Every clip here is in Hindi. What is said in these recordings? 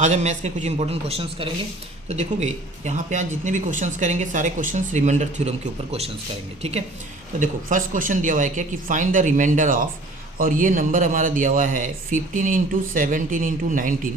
आज हम मैथ्स के कुछ इंपॉर्टेंट क्वेश्चंस करेंगे। तो देखोगे यहाँ पे आज जितने भी क्वेश्चंस करेंगे सारे क्वेश्चंस रिमाइंडर थ्योरम के ऊपर क्वेश्चंस करेंगे, ठीक है। तो देखो फर्स्ट क्वेश्चन दिया हुआ है क्या कि फाइंड द रिमाइंडर ऑफ, और ये नंबर हमारा दिया हुआ है 15 into 17 into 19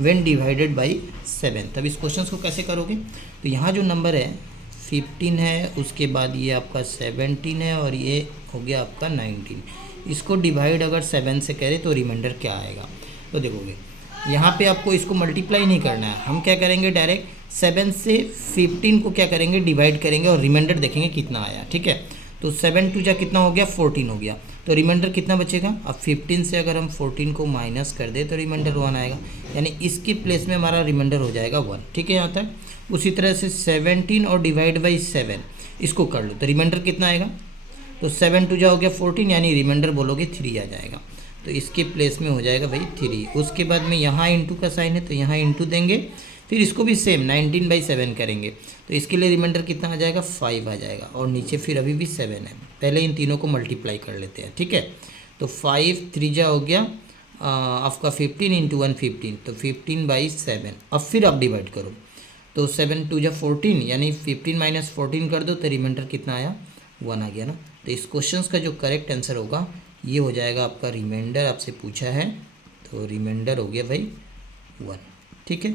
when divided by 7। तब इस क्वेश्चन को कैसे करोगे? तो यहाँ जो नंबर है 15 है, उसके बाद ये आपका 17 है और ये हो गया आपका 19। इसको डिवाइड अगर 7 से करें तो रिमाइंडर क्या आएगा? तो देखोगे यहाँ पे आपको इसको मल्टीप्लाई नहीं करना है, हम क्या करेंगे डायरेक्ट 7 से 15 को क्या करेंगे डिवाइड करेंगे और रिमाइंडर देखेंगे कितना आया, ठीक है। तो 7 टू जा कितना हो गया 14 हो गया, तो रिमाइंडर कितना बचेगा? अब 15 से अगर हम 14 को माइनस कर दे तो रिमाइंडर 1 आएगा, यानी इसके प्लेस में हमारा रिमाइंडर हो जाएगा 1, ठीक है यहाँ तक। उसी तरह से 17 और डिवाइड बाई 7 इसको कर लो तो रिमाइंडर कितना आएगा? तो 7 टू जा हो गया 14, यानी रिमाइंडर बोलोगे 3 आ जाएगा, तो इसके प्लेस में हो जाएगा भाई 3। उसके बाद में यहाँ इंटू का साइन है तो यहाँ इंटू देंगे, फिर इसको भी सेम 19/7 करेंगे तो इसके लिए रिमाइंडर कितना आ जाएगा 5 आ जाएगा, और नीचे फिर अभी भी 7 है। पहले इन तीनों को मल्टीप्लाई कर लेते हैं, ठीक है। तो 5 3 जा हो गया आपका 15 इंटू 1 15, तो 15/7। अब फिर आप डिवाइड करो तो 7 2 जा 14, यानी 15 माइनस 14 कर दो तो रिमाइंडर कितना आया 1 आ गया ना। तो इस क्वेश्चन का जो करेक्ट आंसर होगा ये हो जाएगा आपका रिमाइंडर, आपसे पूछा है तो रिमाइंडर हो गया भाई 1, ठीक है।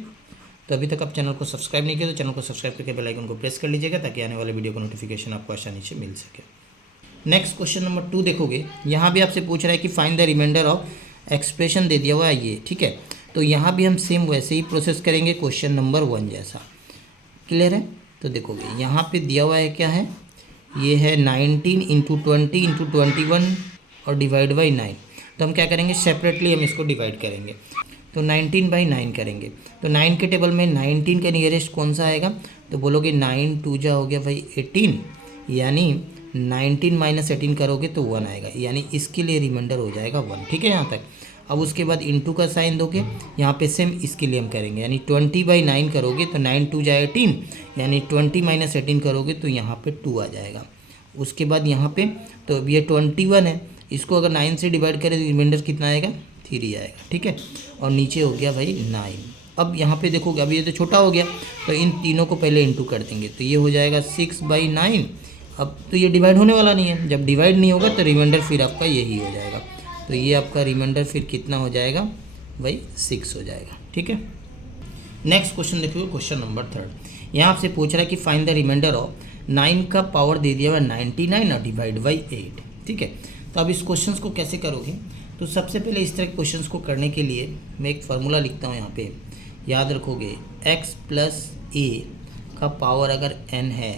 तो अभी तक आप चैनल को सब्सक्राइब नहीं किया तो चैनल को सब्सक्राइब करके बेल आइकन को प्रेस कर लीजिएगा ताकि आने वाले वीडियो का नोटिफिकेशन आपको आसानी से मिल सके। नेक्स्ट क्वेश्चन नंबर 2 देखोगे, यहाँ भी आपसे पूछ रहा है कि find the remainder of, expression दे दिया हुआ है ये, ठीक है। तो यहाँ भी हम सेम वैसे ही प्रोसेस करेंगे क्वेश्चन नंबर 1 जैसा, क्लियर है। तो देखोगे यहाँ पे दिया हुआ है क्या है, ये है 19 इंटू 20 इंटू 21 और डिवाइड बाई 9। तो हम क्या करेंगे सेपरेटली हम इसको डिवाइड करेंगे, तो 19/9 करेंगे। तो 9 के टेबल में 19 के नियरेस्ट कौन सा आएगा? तो बोलोगे 9 2 जा हो गया भाई 18, यानी 19 माइनस 18 करोगे तो 1 आएगा, यानी इसके लिए रिमाइंडर हो जाएगा 1, ठीक है यहाँ तक। अब उसके बाद इंटू का साइन दोगे, यहाँ पे सेम इसके लिए हम करेंगे, यानी 20/9 करोगे तो 9 2 जा 18, यानी 20 माइनस 18 करोगे तो यहाँ पे 2 आ जाएगा। उसके बाद यहाँ पे तो ये 21 है, इसको अगर 9 से डिवाइड करें तो रिमाइंडर कितना आएगा 3 आएगा, ठीक है। और नीचे हो गया भाई 9। अब यहाँ पे देखोगे अभी ये तो छोटा हो गया, तो इन तीनों को पहले इंटू कर देंगे तो ये हो जाएगा 6/9। अब तो ये डिवाइड होने वाला नहीं है, जब डिवाइड नहीं होगा तो रिमाइंडर फिर आपका यही हो जाएगा, तो ये आपका रिमाइंडर फिर कितना हो जाएगा भाई 6 हो जाएगा, ठीक है। नेक्स्ट क्वेश्चन देखिए क्वेश्चन नंबर 3, यहाँ आपसे पूछ रहा है कि फाइंड द रिमाइंडर ऑफ, 9 का पावर दे दिया हुआ 99 और डिवाइड बाई 8, ठीक है। तो अब इस क्वेश्चंस को कैसे करोगे? तो सबसे पहले इस तरह के क्वेश्चंस को करने के लिए मैं एक फार्मूला लिखता हूँ यहाँ पे, याद रखोगे x प्लस a का पावर अगर n है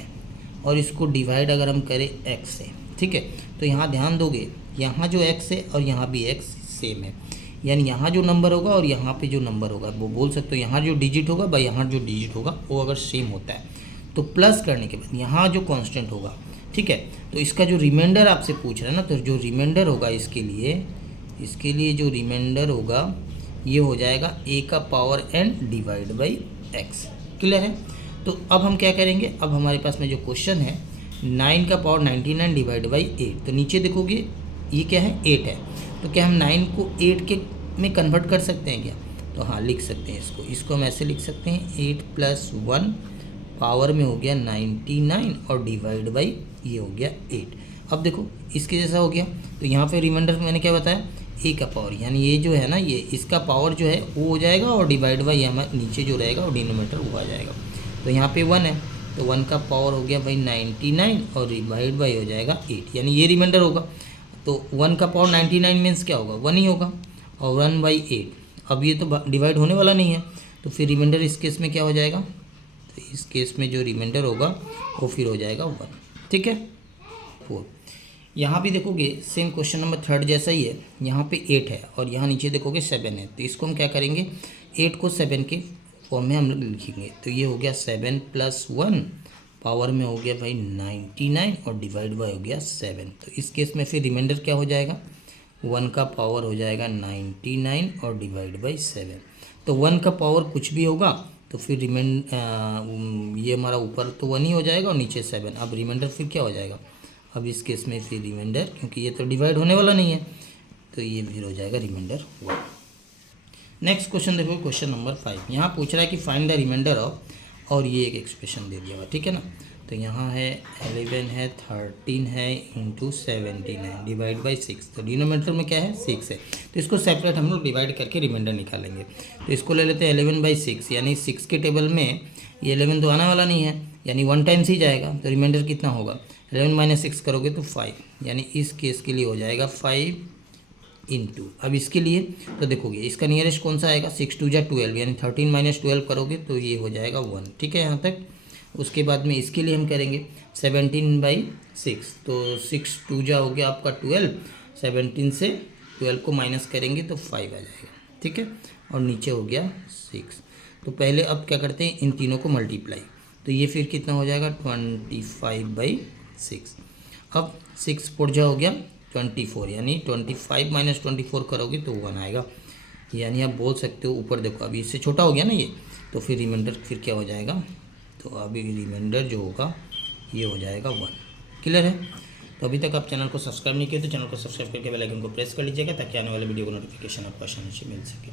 और इसको डिवाइड अगर हम करें x से, ठीक है। तो यहाँ ध्यान दोगे यहाँ जो x है और यहाँ भी x सेम है, यानी यहाँ जो नंबर होगा और यहाँ पे जो नंबर होगा वो बोल सकते हो यहाँ जो डिजिट होगा भाई यहाँ जो डिजिट होगा वो अगर सेम होता है तो प्लस करने के बाद यहाँ जो कांस्टेंट होगा, ठीक है। तो इसका जो रिमाइंडर आपसे पूछ रहा है ना, तो जो रिमाइंडर होगा इसके लिए जो रिमाइंडर होगा ये हो जाएगा a का power n divide by x, clear है। तो अब हम क्या करेंगे, अब हमारे पास में जो क्वेश्चन है 9 का पावर 99 डिवाइड बाई 8, तो नीचे देखोगे ये क्या है 8 है, तो क्या हम 9 को 8 के में कन्वर्ट कर सकते हैं क्या? तो हाँ लिख सकते हैं, इसको हम ऐसे लिख सकते हैं 8 प्लस 1 पावर में हो गया 99 और डिवाइड बाई ये हो गया 8। अब देखो इसके जैसा हो गया, तो यहाँ पे रिमाइंडर मैंने क्या बताया a का पावर, यानी ये जो है ना ये इसका पावर जो है वो हो जाएगा और डिवाइड बाई हमारे नीचे जो रहेगा वो डिनोमिनेटर वो आ जाएगा। तो यहाँ पे 1 है तो 1 का पावर हो गया भाई 99 और डिवाइड बाई हो जाएगा 8, यानी ये रिमाइंडर होगा। तो 1 का पावर 99 मीन्स क्या होगा 1 ही होगा, और 1/8। अब ये तो डिवाइड होने वाला नहीं है, तो फिर रिमाइंडर इस केस में क्या हो जाएगा, तो इस केस में जो रिमाइंडर होगा वो फिर हो जाएगा 1, ठीक है 4। यहाँ भी देखोगे सेम क्वेश्चन नंबर 3 जैसा ही है, यहाँ पे 8 है और यहाँ नीचे देखोगे 7 है, तो इसको हम क्या करेंगे 8 को 7 के फॉर्म में हम लोग लिखेंगे, तो ये हो गया 7 प्लस 1 पावर में हो गया भाई 99 और डिवाइड बाई हो गया 7। तो इस केस में फिर रिमाइंडर क्या हो जाएगा 1 का पावर हो जाएगा 99 और डिवाइड बाई 7। तो 1 का पावर कुछ भी होगा तो फिर ये हमारा ऊपर तो 1 ही हो जाएगा और नीचे 7। अब रिमाइंडर फिर क्या हो जाएगा, अब इस केस में फिर रिमाइंडर, क्योंकि ये तो डिवाइड होने वाला नहीं है, तो ये फिर हो जाएगा रिमाइंडर 1। नेक्स्ट क्वेश्चन देखो, क्वेश्चन नंबर 5। यहाँ पूछ रहा है कि फाइंड द रिमाइंडर ऑफ, और ये एक एक्सप्रेशन दे दिया हुआ, ठीक है ना। तो यहाँ है 11 है, 13 है, इंटू 17 है, डिवाइड बाई 6। तो डिनोमिनेटर में क्या है, 6 है। तो इसको सेपरेट हम लोग डिवाइड करके रिमाइंडर निकालेंगे। तो इसको ले लेते हैं 11/6, यानी 6 के टेबल में ये 11 तो आने वाला नहीं है, यानी 1 टाइम्स ही जाएगा। तो रिमाइंडर कितना होगा, 11 - 6 करोगे तो 5, यानी इस केस के लिए हो जाएगा 5 इंटू। अब इसके लिए तो देखोगे इसका नियरेस्ट कौन सा आएगा, 6 2 जा 12, यानी 13 - 12 करोगे तो ये हो जाएगा 1, ठीक है यहाँ तक। उसके बाद में इसके लिए हम करेंगे 17/6, तो 6 2 जा हो गया आपका 12, 17 से 12 को माइनस करेंगे तो 5 आ जाएगा, ठीक है। और नीचे हो गया 6। तो पहले अब क्या करते हैं, इन तीनों को मल्टीप्लाई, तो ये फिर कितना हो जाएगा 25/6। अब 6 4 जा हो गया 24, यानी 25 - 24 करोगे तो 1 आएगा। यानी आप बोल सकते हो, ऊपर देखो अभी इससे छोटा हो गया ना ये, तो फिर रिमाइंडर फिर क्या हो जाएगा, तो अभी रिमाइंडर जो होगा ये हो जाएगा 1। क्लियर है। तो अभी तक आप चैनल को सब्सक्राइब नहीं किए तो चैनल को सब्सक्राइब करके बेल आइकन को प्रेस कर लीजिएगा, ताकि आने वाले वीडियो को नोटिफिकेशन आपको आसानी से मिल सके।